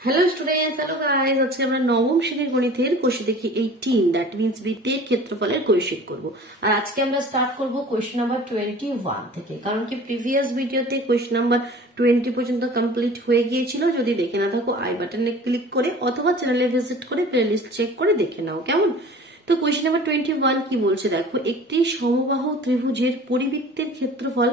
Hello students, hello guys. আজকে আমরা নবম শ্রেণীর গণিতের কোষে দেখি 18, দ্যাট মিন্স বৃত্তের ক্ষেত্রফলের কোএফিসিয়েন্ট করব। আর আজকে আমরা স্টার্ট করব কোয়েশ্চেন নাম্বার 21 থেকে, কারণ কি প্রিভিয়াস ভিডিওতে কোয়েশ্চেন নাম্বার 20 পর্যন্ত কমপ্লিট হয়ে গিয়েছিল। যদি দেখে না থাকো আই বাটনে ক্লিক করে অথবা চ্যানেলে ভিজিট করে প্লেলিস্ট চেক করে দেখে নাও, কেমন? তো কোয়েশ্চেন নাম্বার 21 কি বলছে দেখো, একটি সমবাহু ত্রিভুজের পরিবৃত্তের ক্ষেত্রফল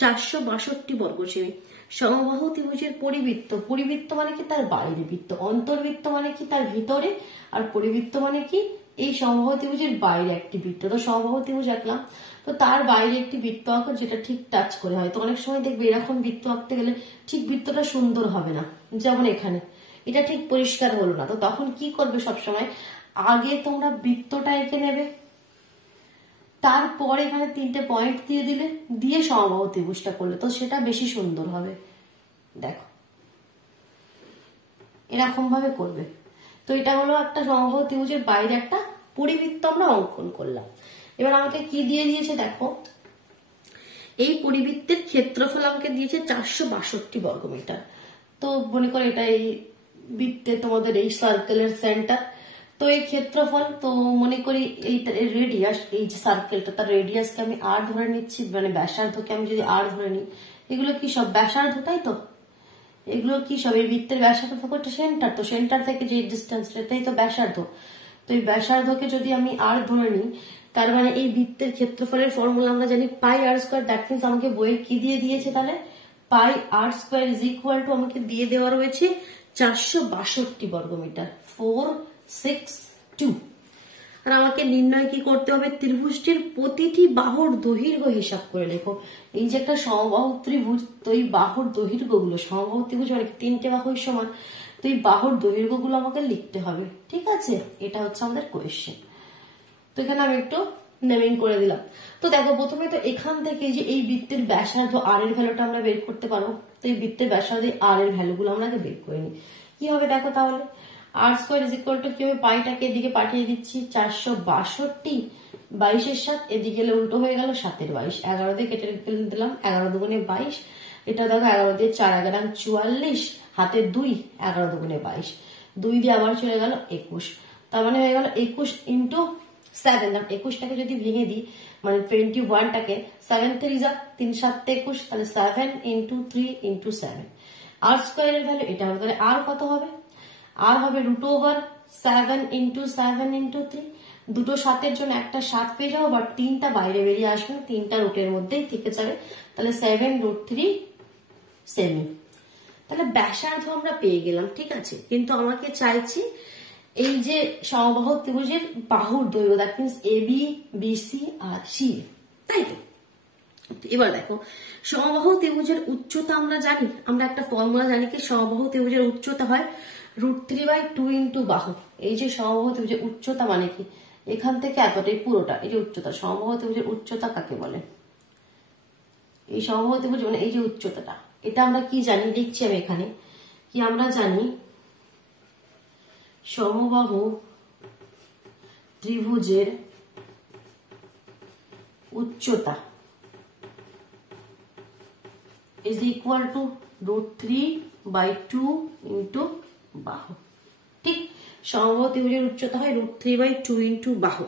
462 বর্গ সেমি। সমবাহু ত্রিভুজের পরিবৃত্ত, পরিবৃত্ত মানে কি তার বাইরে বৃত্ত, অন্তর্বৃত্ত মানে কি তার ভিতরে, আর পরিবৃত্ত মানে কি এই সমবাহু ত্রিভুজের বাইরে একটি বৃত্ত। তো সমবাহু ত্রিভুজ আঁকলাম, তো তার বাইরে একটি বৃত্ত আঁকো যেটা ঠিক টাচ করে হয়। তো অনেক সময় দেখবে এরকম বৃত্ত আঁকতে গেলে ঠিক বৃত্তটা সুন্দর হবে না, যেমন এখানে এটা ঠিক পরিষ্কার হলো না। তো তখন কি করবে, সবসময় আগে তোমরা বৃত্তটা এঁকে নেবে, তারপর এখানে 3টে পয়েন্ট দিয়ে দিলে, দিয়ে সমবাহু ত্রিভুজটা করলে তো সেটা বেশি সুন্দর হবে। দেখো এরকম ভাবে করবে। তো এটা হলো একটা সমবাহু ত্রিভুজের বাইরে একটা পরিবৃত্ত আমরা অঙ্কন করলাম। এবার আমাকে কি দিয়ে দিয়েছে দেখো, এই পরিবৃত্তের ক্ষেত্রফল আমাকে দিয়েছে 462 বর্গমিটার। তো মনে করো এটা এই বৃত্তে তোমাদের এই সার্কেলের সেন্টার। তো এই ক্ষেত্রফল, তো মনে করি এই রেডিয়াস, এই যে সার্কেলটা তার রেডিয়াসকে আমি আর ধরে নিচ্ছি, মানে ব্যাসার্ধকে আমি যদি আর ধরে নিই, এগুলো কি সব ব্যাসার্ধ, তাই তো? এগুলো কি সব এই বৃত্তের ব্যাসার্ধ থাকো সেন্টার, তো সেন্টার থেকে যে ডিস্টেন্স এটাই তো ব্যাসার্ধ। তো এই ব্যাসার্ধকে যদি আমি আর ধরে নিই, তার মানে এই বৃত্তের ক্ষেত্রফলের ফর্মুলা আমরা জানি পাই আর স্কোয়ার। দ্যাট মিনস আমাকে বইয়ে কি দিয়ে দিয়েছে, তাহলে পাই r square is equal two আমাকে দিয়ে দেওয়া রয়েছে 462 বর্গমিটার, 462। আর আমাকে নির্ণয় কি করতে হবে, ত্রিভুজটির প্রতিটি বাহুর দৈর্ঘ্য হিসাব করে লেখো। এই যে একটা সমবাহু ত্রিভুজ, তো এই বাহুর দৈর্ঘ্য গুলো, সমবাহু ত্রিভুজ মানে 3টে বাহুর সমান, তো এই বাহুর দৈর্ঘ্য গুলো আমাকে লিখতে হবে, ঠিক আছে? এটা হচ্ছে আমাদের কোয়েশ্চেন। তো এখানে আমি একটু নেমিং করে দিলাম। তো দেখো প্রথমে তো এখান থেকে যে এই বৃত্তের ব্যাসার্ধ আর এর ভ্যালুটা আমরা বের করতে পারবো। তো এই বৃত্তের ব্যাসার্ধ আর এর ভ্যালুগুলো আমরা আগে বের করে নিই। কি হবে দেখো, তাহলে r square is equal two কি হবে, পাইটাকে এদিকে পাঠিয়ে দিচ্ছি, 462 22-এর 7, এদিকে গেলে উল্টো হয়ে গেল 7-এর 22, 11 দিয়ে কেটে দিলাম, 11 দুগুণে 22। এটা দেখো 11 দিয়ে 4 11 44, হাতে 2, 11 দুগুণে 22, 2 দিয়ে আবার চলে গেল 21। তার মানে হয়ে গেল 21 ইন্টু 7। 21টাকে যদি ভেঙে দিই, মানে 21টাকে 7 3 যা 3 7 21, তাহলে 7 ইন্টু 3 ইন্টু 7। আর স্কোয়ারের ভ্যালু এটা হবে, তাহলে আর কত হবে, আর হবে √7 ইন্টু 7 ইন্টু 3। দুটো 7-এর জন্য একটা 7 পেয়ে যাবো, বাট 3টা বাইরে বেরিয়ে আসবে, 3টা রুটের মধ্যেই থেকে যাবে, তাহলে 7√3 সেমি। তাহলে ব্যাসার্ধ আমরা পেয়ে গেলাম, ঠিক আছে। কিন্তু আমাকে চাইছি এই যে সমবাহু ত্রিভুজের বাহুর দৈর্ঘ্য, that means A B, BC আর সি, তাই তো? এবার দেখো সমবাহু ত্রিভুজের উচ্চতা আমরা জানি, আমরা একটা ফর্মুলা জানি কি সমবাহু ত্রিভুজের উচ্চতা হয় √3/2 ইন্টু বাহু। এই যে সমবাহু ত্রিভুজের উচ্চতা মানে কি, এখান থেকে এতটাই পুরোটা, এই যে উচ্চতা, সমবাহু ত্রিভুজের উচ্চতা কাকে বলে? এই সমবাহু ত্রিভুজ মানে এই যে উচ্চতাটা, এটা আমরা কি জানি, লিখছি আমি এখানে, কি আমরা জানি সমবাহু ত্রিভুজের উচ্চতা is equal to √3/2 ইন্টু বাহু, ঠিক? সমবাহু ত্রিভুজের উচ্চতা হয় √3/2 ইন্টু বাহু।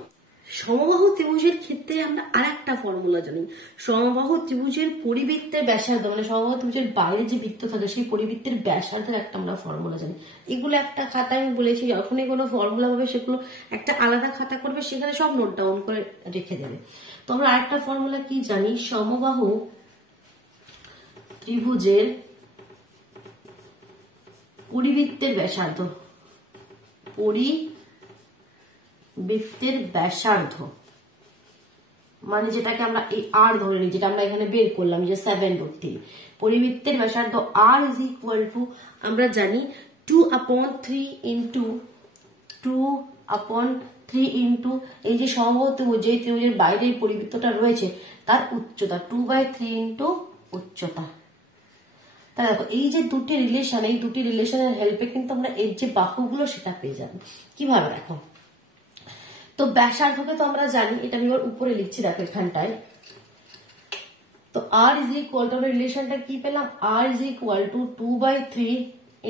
সমবাহু ত্রিভুজের ক্ষেত্রে আমরা আর একটা ফর্মুলা জানি, সমবাহু ত্রিভুজের পরিবৃত্তের ব্যাসার্ধ, মানে সমবাহু ত্রিভুজের বাইরে যে বৃত্ত থাকে সেই পরিবৃত্তের ব্যাসার্ধের একটা আমরা ফর্মুলা জানি। এগুলো একটা খাতায় আমি বলেছি, যখনই কোনো ফর্মুলা হবে সেগুলো একটা আলাদা খাতা করবে, সেখানে সব নোট ডাউন করে রেখে দেবে। তো আমরা আরেকটা ফর্মুলা কি জানি, সমবাহু ত্রিভুজের পরিবৃত্তের ব্যাসার্ধ, পরিবৃত্তের ব্যাসার্ধ মানে যেটাকে আমরা এই আর ধরে নিই, যেটা আমরা এখানে বের করলাম যে 7√3, পরিবৃত্তের ব্যাসার্ধ আর ইজ ইকুয়াল টু আমরা জানি 2/3 ইন্টু 2/3 ইন্টু এই যে সমবাহু ত্রিভুজ, যে ত্রিভুজের বাইরে এই পরিবৃত্তটা রয়েছে তার উচ্চতা, 2/3 ইন্টু উচ্চতা। তাহলে দেখো এই যে দুটি রিলেশন, এই দুটি রিলেশনের হেল্পে কিন্তু আমরা এর যে বাহুগুলো সেটা পেয়ে যাবো। কিভাবে দেখো, তো ব্যাসার্ধকে তো আমরা জানি, এটা আমি এবার উপরে লিখছি দেখো এখানটায়। তো আর ইজ ইকুয়াল টু, রিলেশনটা কি পেলাম, আর ইজ ইকুয়াল টু 2/3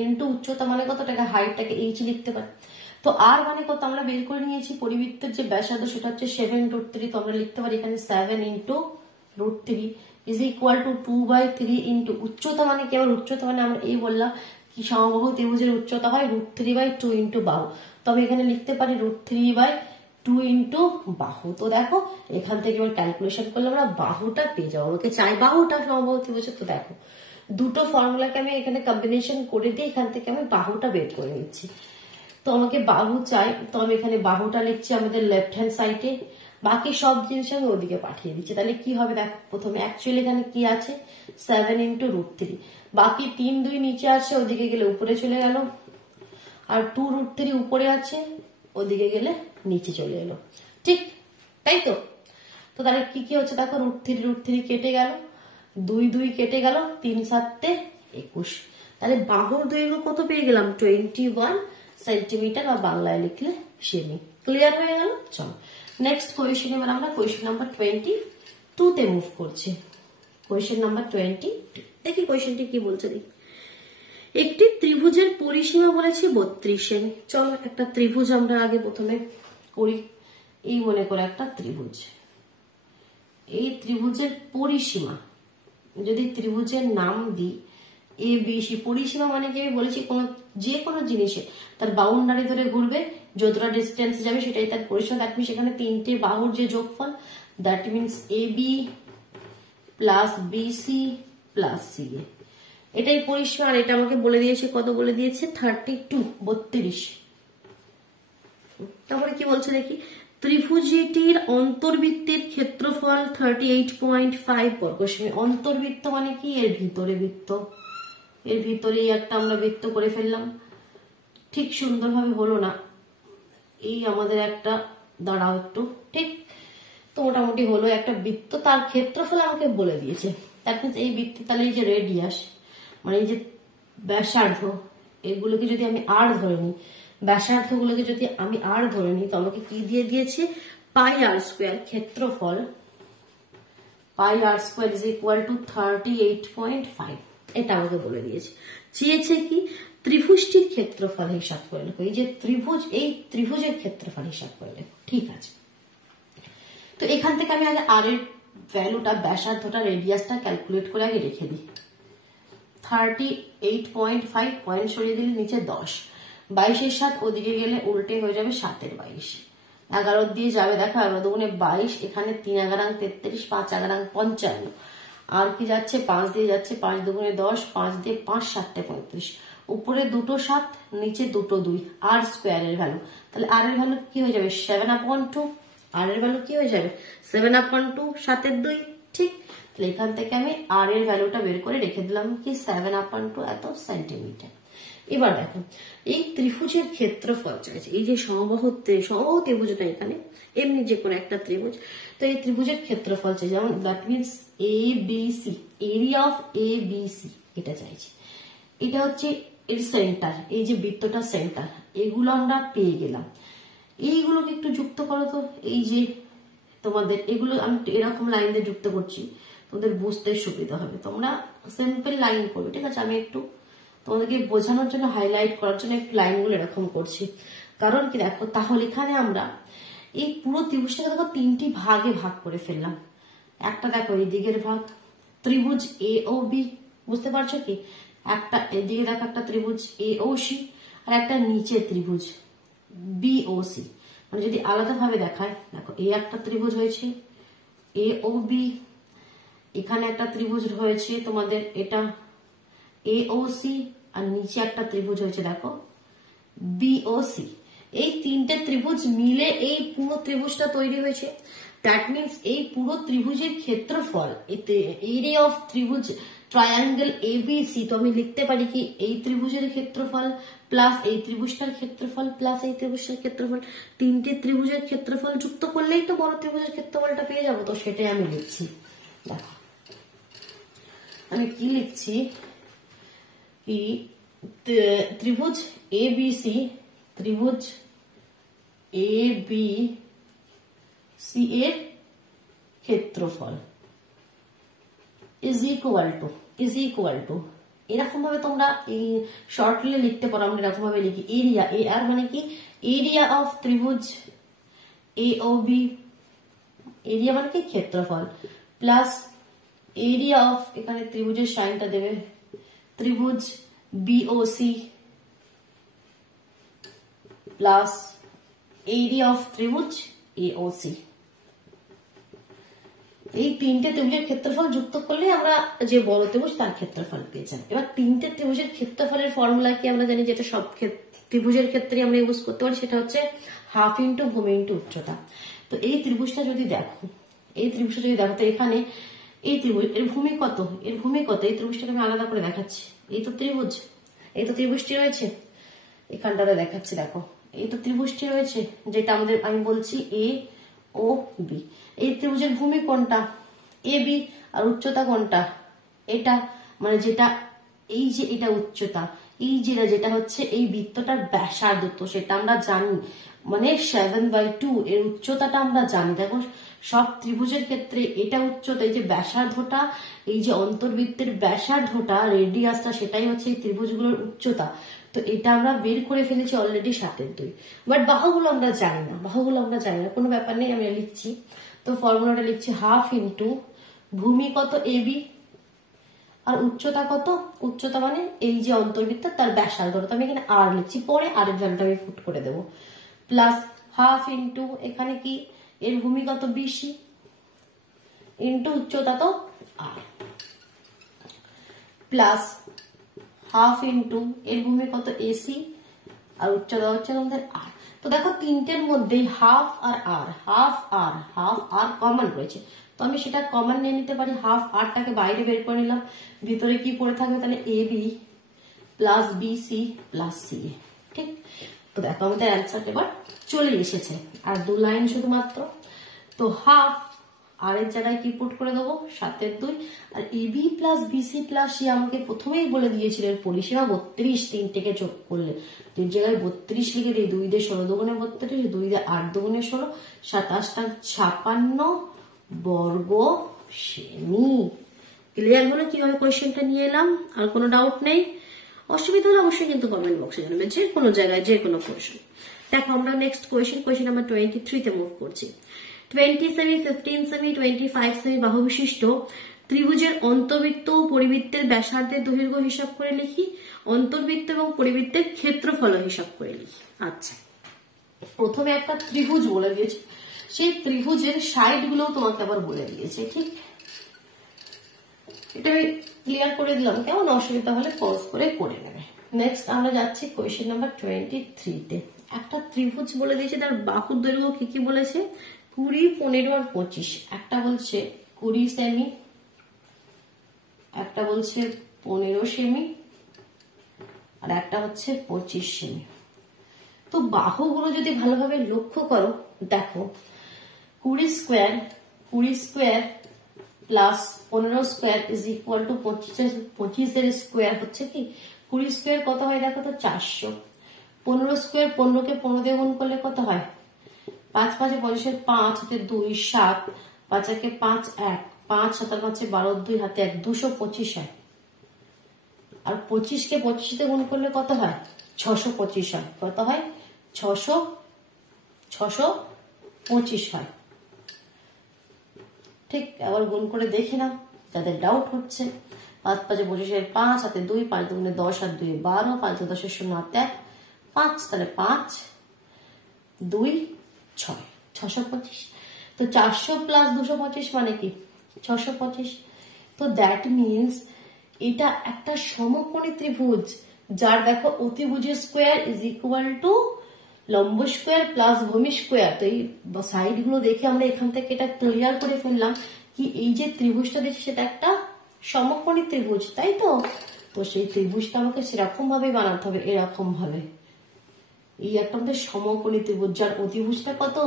ইন্টু উচ্চতা মানে কত, টাকা হাইটটাকে এইচ লিখতে পারি। তো আর মানে কত আমরা বের করে নিয়েছি, পরিবৃত্তের যে ব্যাসার্ধ সেটা হচ্ছে 7√3, তো আমরা লিখতে পারি এখানে 7 into √3 is equal to 2/3 into উচ্চতা মানে কি, আবার উচ্চতা মানে আমরা এই বললাম কি সমবাহু ত্রিভুজের উচ্চতা হয় √3/2 ইন্টু বাহু, তবে এখানে লিখতে পারি √3/2 ইন্টু বাহু। তো দেখো এখান থেকে এবার ক্যালকুলেশন করলে আমরা বাহুটা পেয়ে যাবো, আমাকে চাই বাহুটা সমবাহু ত্রিভুজের। তো দেখো দুটো ফর্মুলাকে আমি এখানে কম্বিনেশন করে দিয়ে এখান থেকে আমি বাহুটা বের করে নিচ্ছি। তো আমাকে বাহু চাই, তো আমি এখানে বাহুটা লিখছি আমাদের লেফট হ্যান্ড সাইডে, বাকি সব জিনিস আমি ওদিকে পাঠিয়ে দিচ্ছি। তাহলে কি হবে দেখো, প্রথমে অ্যাকচুয়ালি এখানে কি আছে 7 ইন্টু √3, বাকি 3 2 নিচে আছে ওদিকে গেলে উপরে চলে গেল, আর 2√3 উপরে আছে ওদিকে গেলে নিচে চলে এলো, ঠিক তাই তো। তো তাহলে কি কি হচ্ছে দেখো, √3 কেটে গেল, 2 2 কেটে গেল, 3 7 21, তাহলে বাহুর দৈর্ঘ্য কত পেয়ে গেলাম 21 সেন্টিমিটার, বা বাংলায় লিখলে সেমি। ক্লিয়ার হয়ে গেল। চলো নেক্সট কোয়েশ্চেন, এবার আমরা কোয়েশ্চেন নাম্বার 22 তে মুভ করছি। কোয়েশ্চেন নাম্বার 22, দেখি কোয়েশ্চেনটি কি বলছে দেখি। একটি ত্রিভুজের পরিসীমা বলেছে 32 সেমি। চলো একটা ত্রিভুজ আমরা আগে প্রথমে করি। এই মনে করে একটা ত্রিভুজ, এই ত্রিভুজের পরিসীমা যদি ত্রিভুজের নাম দিই ABC, পরিসীমা মানে কি আমি বলেছি যে কোনো জিনিসে তার বাউন্ডারি ধরে ঘুরবে, যতটা ডিস্টেন্স যাবে সেটাই তার পরিসীমা। দ্যাট মিনস এখানে তিনটে বাহুর যে যোগফল, that means AB plus BC plus CA, এটাই পরিসীমা। আর এটা আমাকে বলে দিয়েছে কত, বলে দিয়েছে 32। তারপরে কি বলছে দেখি, ত্রিভুজটির অন্তর্বৃত্তের ক্ষেত্রফল 38.5 বর্গ সেমি। অন্তর্বৃত্ত মানে কি, এর ভিতরে বৃত্ত, এর ভিতরেই একটা আমরা বৃত্ত করে ফেললাম, ঠিক সুন্দরভাবে হলো না, এই আমাদের একটা দাঁড়াও একটু, ঠিক তো মোটামুটি হলো একটা বৃত্ত, তার ক্ষেত্রফল আমাকে বলে দিয়েছে। দ্যাট মিনস এই বৃত্ত, তাহলে এই যে রেডিয়াস মানে এই যে ব্যাসার্ধ, এগুলোকে যদি আমি আর ধরে নিই, ব্যাসার্ধ গুলোকে যদি আমি আর ধরে নিই, তো আমাকে কি দিয়ে দিয়েছে πr², ক্ষেত্রফল πr² ইজ ইকুয়াল টু 38.5, এটা আমাকে বলে দিয়েছে। চেয়েছে কি ত্রিভুজটির ক্ষেত্রফল হিসাব করে লেখো, এই যে ত্রিভুজ, এই ত্রিভুজের ক্ষেত্রফল হিসাব করে লেখো, ঠিক আছে। তো এখান থেকে আমি আগে আর এর ভ্যালুটা, ব্যাসার্ধটা, রেডিয়াসটা ক্যালকুলেট করে আগে রেখে দিই। 38.5 পয়েন্ট সরিয়ে দিলে নিচে 10, 22 এর 7 ওদিকে গেলে উল্টে হয়ে যাবে 7 এর 22, 11 দিয়ে যাবে দেখো, 11 দুগুণে 22, এখানে 3 11 33, 5 11 55, আর কি যাচ্ছে 5 দিয়ে যাচ্ছে, 5 দুগুণে 10, 5 দিয়ে 5 7 35, উপরে দুটো 7 নিচে দুটো 2, আর স্কোয়ার এর ভ্যালু, তাহলে আর এর ভ্যালু কি হয়ে যাবে 7/2, আর এর ভ্যালু কি হয়ে যাবে 7/2, 7 এর 2, ঠিক। তাহলে এখান থেকে আমি আর এর ভ্যালুটা বের করে রেখে দিলাম কি 7/2 এত সেন্টিমিটার। এবার দেখো এই ত্রিভুজের ক্ষেত্রফল চাইছে, এই যে সমবাহু ত্রিভুজটা, এখানে এমনি যে কোনো একটা ত্রিভুজ, তো এই ত্রিভুজের ক্ষেত্রফল চাইছে, যেমন that means ABC, area of ABC এটা চাইছে। এটা হচ্ছে এর সেন্টার, এই যে বৃত্তটা সেন্টার, এগুলো আমরা পেয়ে গেলাম। এইগুলোকে একটু যুক্ত করো তো, এই যে তোমাদের এগুলো আমি এরকম লাইন দিয়ে যুক্ত করছি, তোমাদের বুঝতে সুবিধা হবে, তোমরা সিম্পল লাইন করবে, ঠিক আছে। আমি একটু তোমাদেরকে বোঝানোর জন্য, হাইলাইট করার জন্য একটু লাইনগুলো এরকম করছি, কারণ কি দেখো, তাহলে এখানে আমরা এই পুরো ত্রিভুজটাকে দেখো 3টি ভাগে ভাগ করে ফেললাম। একটা দেখো এই দিকের ভাগ, ত্রিভুজ AOB, বুঝতে পারছো কি, একটা এদিকে দেখো একটা ত্রিভুজ AOC, আর একটা নিচে ত্রিভুজ BOC। মানে যদি আলাদা ভাবে দেখায়, দেখো এই একটা ত্রিভুজ হয়েছে AOB, এখানে একটা ত্রিভুজ হয়েছে তোমাদের এটা AOC, আর নিচে একটা ত্রিভুজ হয়েছে দেখো BOC। এই তিনটে ত্রিভুজ মিলে এই পুরো ত্রিভুজটা তৈরি হয়েছে। দ্যাট মিনস এই পুরো ত্রিভুজের ক্ষেত্রফল, এরিয়া অফ ত্রিভুজ ট্রায়াঙ্গেল ABC, তো আমি লিখতে পারি কি এই ত্রিভুজের ক্ষেত্রফল প্লাস এই ত্রিভুজটার ক্ষেত্রফল প্লাস এই ত্রিভুজটার ক্ষেত্রফল, তিনটে ত্রিভুজের ক্ষেত্রফল যুক্ত করলেই তো বড় ত্রিভুজের ক্ষেত্রফলটা পেয়ে যাবো। তো সেটাই আমি লিখছি, দেখো আমি কি লিখছি, কি ত্রিভুজ ABC, ত্রিভুজ ABC এর ক্ষেত্রফল ইজ ইকুয়াল টু এরকম ভাবে তোমরা এই শর্টলি লিখতে পারো। আমরা এরকম ভাবে লিখি এরিয়া, এ আর মানে কি এরিয়া অফ ত্রিভুজ এ ও বি, এরিয়া মানে কি ক্ষেত্রফল, প্লাস এরিয়া অফ, এখানে ত্রিভুজের সাইনটা দেবে, ত্রিভুজ বিওসি প্লাস এরিয়া অফ ত্রিভুজ এওসি। এই তিনটে ত্রিভুজের ক্ষেত্রফল যুক্ত করলে আমরা যে বড় ত্রিভুজ তার ক্ষেত্রফল পেয়ে যাই। এবার তিনটে ত্রিভুজের ক্ষেত্রফলের ফর্মুলা কি আমরা জানি, যেটা সব ত্রিভুজের ক্ষেত্রে আমরা ইউজ করতে পারি, সেটা হচ্ছে হাফ ইন্টু ভূমি ইন্টু উচ্চতা। তো এই ত্রিভুজটা যদি দেখো, এই ত্রিভুজটা যদি দেখো, তো এখানে এই ত্রিভুজ এর ভূমি কত, এর ভূমি কত, এই ত্রিভুজটাকে আমি আলাদা করে দেখাচ্ছি। এই তো ত্রিভুজ, এই তো ত্রিভুজটি রয়েছে এখানটাতে দেখাচ্ছি, দেখো এই তো ত্রিভুজটি রয়েছে, যেটা আমাদের আমি বলছি এ ও বি। এই ত্রিভুজের ভূমি কোনটা, এ বি, আর উচ্চতা কোনটা, এটা, মানে যেটা এই যে এটা উচ্চতা, এই যেটা হচ্ছে এই বৃত্তটার ব্যাসার্ধ, তো সেটা আমরা জানি, মানে 7/2 এর উচ্চতাটা আমরা জানি। দেখো সব ত্রিভুজের ক্ষেত্রে এটা উচ্চতা, এই যে ব্যাসার্ধটা, এই যে অন্তর্বৃত্তের ব্যাসার্ধটা, রেডিয়াসটা, সেটাই হচ্ছে এই ত্রিভুজগুলোর উচ্চতা। তো এটা আমরা বের করে ফেলেছি অলরেডি 7/2। বাট বাহুগুলো আমরা জানি না, বাহুগুলো আমরা জানি না, কোনো ব্যাপার নেই, আমি লিখছি। তো ফর্মুলাটা লিখছি হাফ ইন্টু ভূমি কত এ বি, আর উচ্চতা কত, উচ্চতা মানে এই যে অন্তর্বৃত্ত তার ব্যাসার্ধ, তো আমি এখানে আর লিখছি, পরে আর এর ভ্যালুটা আমি পুট করে দেবো, প্লাস হাফ ইন্টু এখানে কি এর ভূমি কত বিসি ইন্টু উচ্চতা তো আর, প্লাস হাফ ইন্টু এর ভূমি কত এসি, আর উচ্চতা হচ্ছে আমাদের আর। তো দেখো তিনটের মধ্যে হাফ আর আর, হাফ আর হাফ আর কমন রয়েছে, তো আমি সেটা কমন নিয়ে নিতে পারি। হাফ আরটাকে বাইরে বের করে নিলাম, ভিতরে কি পড়ে থাকবে তাহলে A B plus BC plus C, ঠিক। তো দেখো আমাদের অ্যান্সার এবার চলে এসেছে, আর 2 লাইন শুধুমাত্র। তো হাফ আর এর জায়গায় কি পুট করে দেবো 7/2, আর AB plus BC plus C আমাকে প্রথমেই বলে দিয়েছিল এর পরিসীমা 32, 3 থেকে যোগ করলে 2 জায়গায় 32 লিখে দিই, 2 দিয়ে 16 দুগুণে 32, 2 দিয়ে 8 দুগুণে 16, 57 বর্গ সেমি। ক্লিয়ার হলো কিভাবে কোয়েশ্চেনটা নিয়ে এলাম? আর কোনো ডাউট নেই? অসুবিধা হলে অবশ্যই কিন্তু কমেন্ট বক্সে জানাবে, যে কোনো জায়গায় যে কোনো কোয়েশ্চেন। দেখো আমরা নেক্সট কোয়েশ্চেন নাম্বার 23 তে মুভ করছি। 20 সেমি, 15 সেমি, 25 সেমি বাহু বিশিষ্ট ত্রিভুজের অন্তর্বৃত্ত ও পরিবৃত্তের ব্যাসার্ধের দৈর্ঘ্য হিসাব করে লিখি, অন্তর্বৃত্ত এবং পরিবৃত্তের ক্ষেত্রফল হিসাব করে লিখি। আচ্ছা, প্রথমে একটা ত্রিভুজ বলে দিয়েছে, সেই ত্রিভুজের সাইড গুলো তোমাকে আবার বলে দিয়েছে, ঠিক। এটা আমি ক্লিয়ার করে দিলাম, কেমন অসুবিধা হলে পজ করে করে নেবে। নেক্সট আমরা যাচ্ছি কোয়েশ্চেন নাম্বার 23 তে। একটা ত্রিভুজ বলে দিয়েছে, তার বাহুর দৈর্ঘ্য কি কি বলেছে, 20, 15 আর 25। একটা বলছে 20 সেমি, একটা বলছে 15 সেমি, আর একটা হচ্ছে 25 সেমি। তো বাহুগুলো যদি ভালোভাবে লক্ষ্য করো, দেখো 20 square plus 15 square is equal two 25 square হচ্ছে কি 20 স্কোয়ার কত হয় দেখো তো 400, 15 স্কোয়ার 15কে 15 দিয়ে গুণ করলে কত হয় 5 5 25 5 হাতে 2 7, 5 একে 5 1, 5 7 5 12 2 হাতে 1, 225 হয়। আর 25কে 25 দিয়ে গুণ করলে কত হয় 625 হয়। কত হয় 625 হয়, ঠিক। আবার গুণ করে দেখি না, যাদের ডাউট হচ্ছে। 5 5 25 5 হাতে 2, 5 2 10 আর 2 12, 5 10 0 হাতে 1, 5 তাহলে 5 2 6, 625। তো 400 প্লাস 225 মানে কি 625। তো দ্যাট মিনস এটা একটা সমকোণী ত্রিভুজ, যার দেখো অতিভুজের স্কোয়ার ইজ ইকুয়াল টু লম্ব স্কোয়ার প্লাস ভূমি স্কোয়ার। তো এই সাইড গুলো দেখে আমরা এখান থেকে এটা ক্লিয়ার করে ফেললাম কি এই যে ত্রিভুজটা দেখছি সেটা একটা সমকোণী ত্রিভুজ, তাই তো। তো সেই ত্রিভুজটা আমাকে সেরকম ভাবে বানাতে হবে, এরকম ভাবে। এই একটা আমাদের সমকোণী ত্রিভুজ, যার অতিভুজটা কত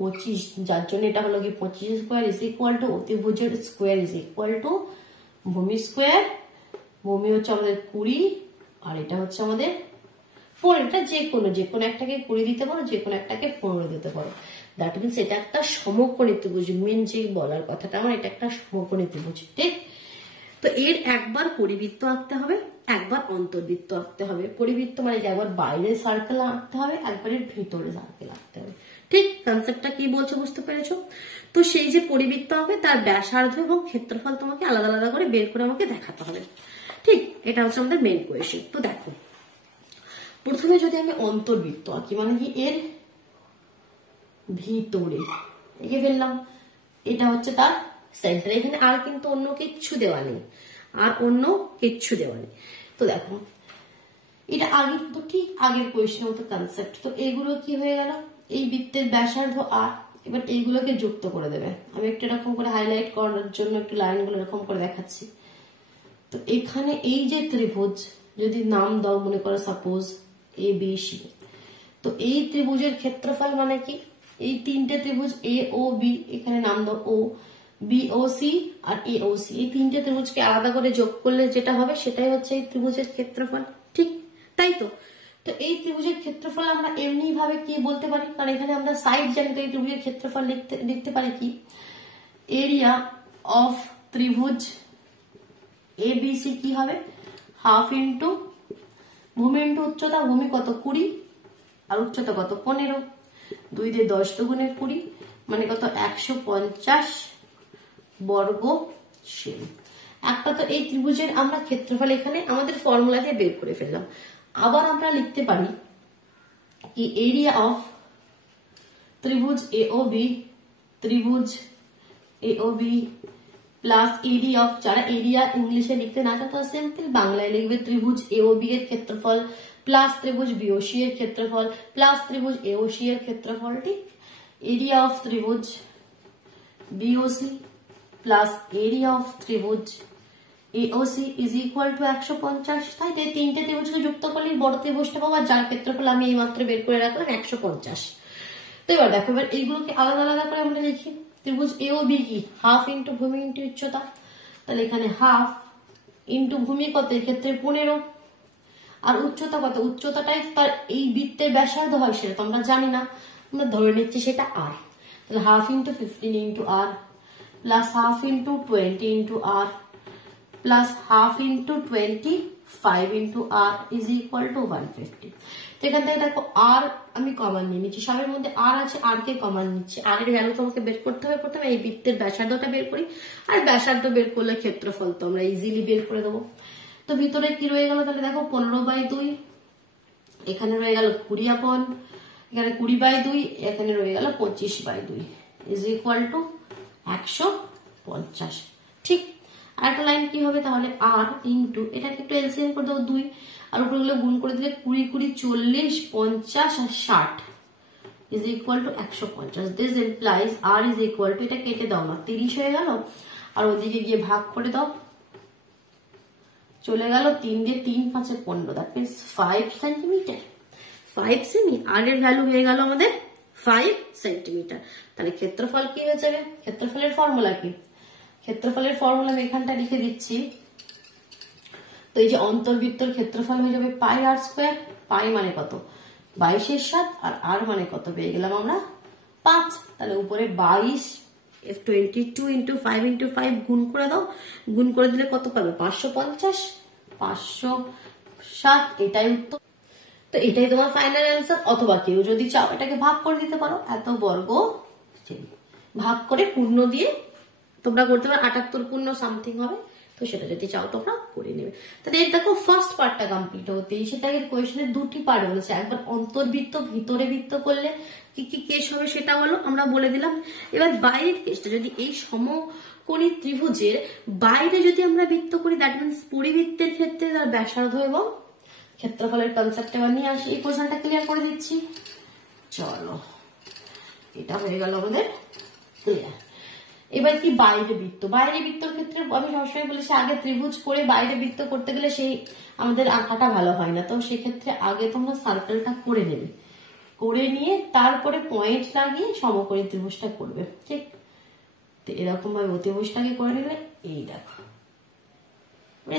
25, যার জন্য এটা হলো কি 25 স্কোয়ার ইজ ইকুয়াল টু অতিভুজের স্কোয়ার ইজ ইকুয়াল টু ভূমি স্কোয়ার। ভূমি হচ্ছে আমাদের 20, আর এটা হচ্ছে আমাদের 15। এটা যে কোনো একটাকে 20 দিতে পারো, যে কোনো একটাকে 15 দিতে পারো। দ্যাট মিনস এটা একটা সমকোণী ত্রিভুজ। মেন যে বলার কথাটা আমার, এটা একটা সমকোণী ত্রিভুজ, ঠিক। তো এর একবার পরিবৃত্ত আঁকতে হবে, একবার অন্তর্বৃত্ত আঁকতে হবে। পরিবৃত্ত মানে একবার বাইরে সার্কেল আঁকতে হবে, একবার এর ভিতরে সার্কেল আঁকতে হবে। ঠিক কনসেপ্টটা কি বলছো বুঝতে পেরেছো? তো সেই যে পরিবৃত্ত হবে তার ব্যাসার্ধ এবং ক্ষেত্রফল তোমাকে আলাদা আলাদা করে বের করে আমাকে দেখাতে হবে। ঠিক, এটা হচ্ছে আমাদের মেন কোয়েশ্চেন। তো দেখো, প্রথমে যদি আমি অন্তর্বৃত্ত আঁকি মানে কি এর ভিতরে এঁকে ফেললাম, এটা হচ্ছে তার সেন্টার। এখানে আর কিন্তু অন্য কিচ্ছু দেওয়া নেই, আর অন্য কিচ্ছু দেওয়া নেই। তো দেখো এটা আগের তো ঠিক আগের কোয়েশ্চেনের মতো কনসেপ্ট। তো এগুলো কি হয়ে গেল, এই বৃত্তের ব্যাসার্ধ আর, এবার এইগুলোকে যুক্ত করে দেবে। আমি একটু এরকম করে হাইলাইট করার জন্য একটু লাইনগুলো এরকম করে দেখাচ্ছি। তো এখানে এই যে ত্রিভুজ যদি নাম দাও, মনে করো সাপোজ এ বি সি, তো এই ত্রিভুজের ক্ষেত্রফল মানে কি, এই তিনটে ত্রিভুজ এ ও বি, এখানে নাম দাও ও, বি ও সি আর এ ও সি, এই তিনটে ত্রিভুজকে আলাদা করে যোগ করলে যেটা হবে সেটাই হচ্ছে এই ত্রিভুজের ক্ষেত্রফল। ঠিক তাই তো? তো এই ত্রিভুজের ক্ষেত্রফল আমরা এমনি ভাবে কি বলতে পারি, কারণ এখানে আমরা সাইড জানি, তো এই ত্রিভুজের ক্ষেত্রফল লিখতে পারি কি, এরিয়া অফ ত্রিভুজ এ বি সি কি হবে, হাফ ইন্টু ভূমি ইন্টু উচ্চতা। ভূমি কত 20 আর উচ্চতা কত 15, 2 দিয়ে 10 দুগুণে 20 মানে কত 150 বর্গ সেমি। একটা তো এই ত্রিভুজের আমরা ক্ষেত্রফল এখানে আমাদের ফর্মুলা দিয়ে বের করে ফেললাম। আবার আমরা লিখতে পারি কি এরিয়া অফ ত্রিভুজ এ ও বি, ত্রিভুজ A O B plus area of, যারা এরিয়া ইংলিশে লিখতে না চাও সিম্পল বাংলায় লিখবে ত্রিভুজ এ ও বি এর ক্ষেত্রফল প্লাস ত্রিভুজ বি ও সি এর ক্ষেত্রফল প্লাস ত্রিভুজ এ ও সি এর ক্ষেত্রফল। ঠিক, এরিয়া অফ ত্রিভুজ বি ও সি প্লাস এরিয়া অফ ত্রিভুজ এ ও সি ইজ ইকুয়াল টু 150। তাই তিনটে ত্রিভুজকে যুক্ত করলে বড় ত্রিভুজটা পাবো, যার ক্ষেত্রফল আমি এই মাত্র বের করে রাখলাম 150। তো এবার দেখো, এবার এইগুলোকে আলাদা আলাদা করে আমরা লিখি। ত্রিভুজ এ ও বি কি হাফ ইন্টু ভূমি ইন্টু উচ্চতা, তাহলে এখানে হাফ ইন্টু ভূমি কত, এক্ষেত্রে 15, আর উচ্চতা কত, উচ্চতাটাই তার এই বৃত্তের ব্যাসার্ধ হয় সেটা তো আমরা জানি না, আমরা ধরে নিচ্ছি সেটা আর। তাহলে half into 15 into r plus half into 20 into r plus half into 25 into r is equal to 150। তো এখান থেকে দেখো আর আমি কমন নিয়ে নিচ্ছি, সবের মধ্যে আর আছে, আর কে কমন নিচ্ছি। আর এর ভ্যালু তোমাকে বের করতে হবে। প্রথমে এই বৃত্তের ব্যাসার্ধটা বের করি, আর ব্যাসার্ধ বের করলে ক্ষেত্রফল তো আমরা ইজিলি বের করে দেবো। তো ভিতরে কি রয়ে গেল, তাহলে দেখো 15/2, এখানে রয়ে গেল 20/, এখানে 20/2, এখানে রয়ে গেল 25/2 ইজ ইকুয়াল টু 150। ঠিক, আরেকটা লাইন কি হবে তাহলে, আর ইন্টু এটাকে একটু এলসিএম করে দেবো 2, আর উপরে গুণ করে দিলে 20 20 40 50 r 60 is equal to 150। This implies r is equal to, এটা কেটে দাও না, 30 হয়ে গেল, আর ওদিকে গিয়ে ভাগ করে দাও, চলে গেল 3 দিয়ে 3 5 15, দ্যাট মিনস 5 সেন্টিমিটার। 5 সেমি, আর এর ভ্যালু হয়ে গেল আমাদের 5 সেন্টিমিটার। তাহলে ক্ষেত্রফল কি হয়ে যাবে, ক্ষেত্রফলের ফর্মুলা কি, ক্ষেত্রফলের ফর্মুলা আমি এখানটা লিখে দিচ্ছি। তো এই যে অন্তর্বৃত্তর ক্ষেত্রফল হয়ে যাবে পাই আর স্কোয়ার, পাই মানে কত 22/7, আর আর মানে কত পেয়ে গেলাম আমরা 5। তাহলে উপরে 22 22 ইন্টু 5 ইন্টু 5 গুণ করে দাও, গুণ করে দিলে কত পাবে 550 560, এটাই উত্তর। তো এটাই তোমার ফাইনাল অ্যান্সার। অথবা কেউ যদি চাও এটাকে ভাগ করে দিতে পারো, এত বর্গ ভাগ করে পূর্ণ দিয়ে তোমরা করতে পারো, 78 পূর্ণ সামথিং হবে। তো সেটা যদি চাও তোমরা করে নেবে। তাহলে এই দেখো ফার্স্ট পার্টটা কমপ্লিট হতেই সেটাকে কোয়েশ্চেনের দুটি পার্ট বলেছে, একবার অন্তর্বৃত্ত ভিতরে বৃত্ত করলে কি কি কেস হবে সেটা হলো আমরা বলে দিলাম। এবার বাইরের কেসটা, যদি এই সমকোণী ত্রিভুজের বাইরে যদি আমরা বৃত্ত করি, দ্যাট মিনস পরিবৃত্তের ক্ষেত্রে তার ব্যাসার্ধ এবং ক্ষেত্রফলের কনসেপ্ট এবার নিয়ে আসি, এই কোশ্চেনটা ক্লিয়ার করে দিচ্ছি। চলো, এটা হয়ে গেল আমাদের ক্লিয়ার। এবার কি বাইরে বৃত্ত, বাইরে বৃত্তর ক্ষেত্রে আমি সবসময় বলেছি আগে ত্রিভুজ করে বাইরে বৃত্ত করতে গেলে সেই আমাদের আঁকাটা ভালো হয় না। তো সেক্ষেত্রে আগে তোমরা সার্কেলটা করে নেবে, করে নিয়ে তারপরে পয়েন্ট লাগিয়ে সমকোণী ত্রিভুজটা করবে। ঠিক, তো এরকম ভাবে ত্রিভুজটাকে করে নিলে, এই দেখো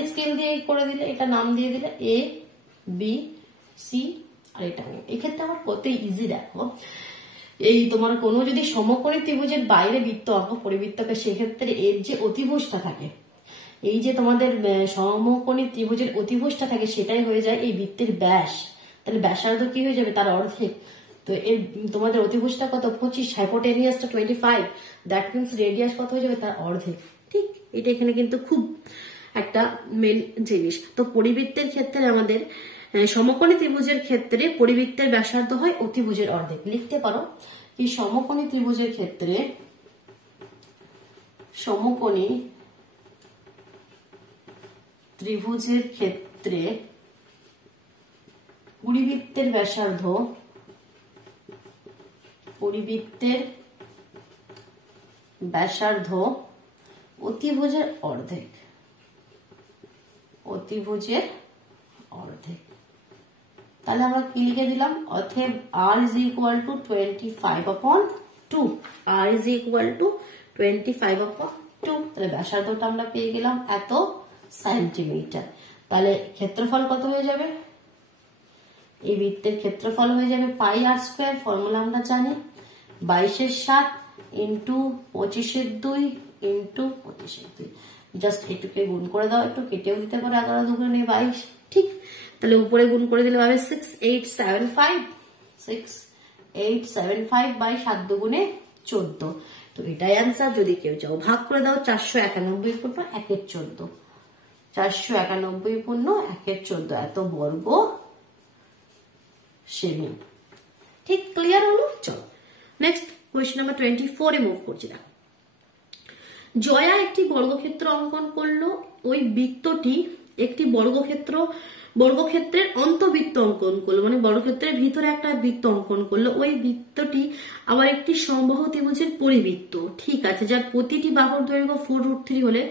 স্কেল দিয়ে করে দিলে, এটা নাম দিয়ে দিলে এ বি সি, আর এটা এক্ষেত্রে আমার কত ইজি। দেখো এই তোমার কোনো যদি সমকোণী ত্রিভুজের বাইরে বৃত্ত আঁকো পরিবৃত্তকে, সেক্ষেত্রে এর যে অতিভুজটা থাকে এই যে তোমাদের সমকোণী ত্রিভুজের অতিভুজটা থাকে সেটাই হয়ে যায় এই বৃত্তের ব্যাস। তাহলে ব্যাসার্ধ কি হয়ে যাবে? তার অর্ধেক। তো এর তোমাদের অতিভুজটা কত? 25, হাইপোটেনিয়াসটা 25, দ্যাট মিনস রেডিয়াস কত হয়ে যাবে? তার অর্ধেক। ঠিক, এটা এখানে কিন্তু খুব একটা মেন জিনিস। তো পরিবৃত্তের ক্ষেত্রে আমাদের সমকোণী ত্রিভুজের ক্ষেত্রে পরিবৃত্তের ব্যাসার্ধ হয় অতিভুজের অর্ধেক। লিখতে পারো এই সমকোণী ত্রিভুজের ক্ষেত্রে পরিবৃত্তের ব্যাসার্ধ অতিভুজের অর্ধেক। তাহলে আমরা কি লিখে দিলাম? অতএব r is equal to 25/2, r is equal to 25/2। তাহলে ব্যাসার্ধটা আমরা পেয়ে গেলাম এত সেন্টিমিটার। তাহলে ক্ষেত্রফল কত হয়ে যাবে? এই বৃত্তের ক্ষেত্রফল হয়ে যাবে পাই আর স্কোয়ার, ফর্মুলা আমরা জানি, 22/7 ইন্টু 25/2 ইন্টু 25/2। জাস্ট একটুকে গুণ করে দাও, একটু কেটেও দিতে পারো, 11 2 22। ঠিক, তাহলে উপরে গুণ করে দিলে পাবে 6875 বাই 7 2 14। তো এটাই অ্যান্সার। যদি কেউ চাও ভাগ করে দাও, 491 পূর্ণ 1/14, 491 পূর্ণ 1/14 এত বর্গ সেমি। ঠিক, ক্লিয়ার হলো? চলো নেক্সট কোয়েশ্চেন নাম্বার 24 এ মুভ করছি। না, জয়া একটি বর্গক্ষেত্র অঙ্কন করলো। ওই বৃত্তটি একটি বর্গক্ষেত্রের অন্তবৃত্ত অঙ্কন করলো, মানে বর্গক্ষেত্রের ভিতরে একটা বৃত্ত অঙ্কন করলো। ওই বৃত্তটি আবার একটি সমবাহু ত্রিভুজের পরিবৃত্ত। ঠিক আছে, যার প্রতিটি বাহুর দৈর্ঘ্য 4√3 হলে